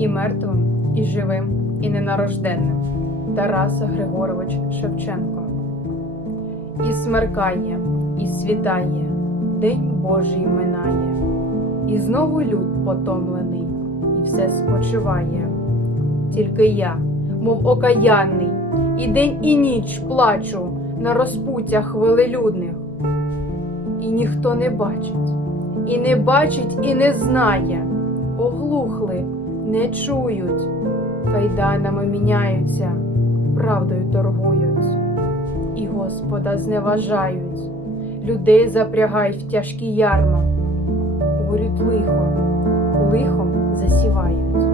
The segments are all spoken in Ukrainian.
і мертвим, і живим, і ненарожденним. Тараса Григорович Шевченко. І смеркає, і світає, День Божий минає, і знову люд потомлений, і все спочиває. Тільки я, мов окаянний, і день, і ніч плачу на розпуттях хвилелюдних. І ніхто не бачить, і не бачить, і не знає, оглухли, не чують, кайданами міняються, правдою торгують, і Господа зневажають, людей запрягають в тяжкі ярма, горють лихом, лихом засівають.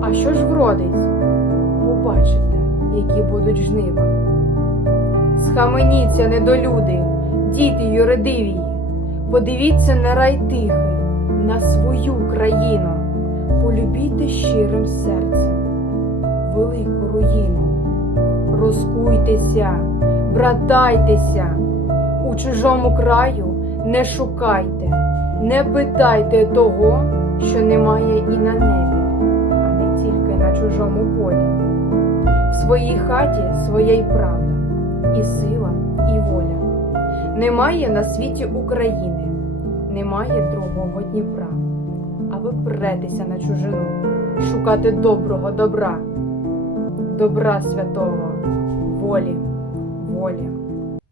А що ж вродить? Побачите, які будуть жнива. Схаменіться, недолюди, діти юридивії, подивіться на рай тихий, на свою країну, полюбійте щирим серцем, велику руїну, розкуйтеся, братайтеся, у чужому краю не шукайте, не питайте того, що немає і на небі, а не тільки на чужому полі. Своїй хаті своя й правда, і сила, і воля. Немає на світі України, немає другого Дніпра. аби претися на чужину, шукати доброго добра, добра святого, волі, волі.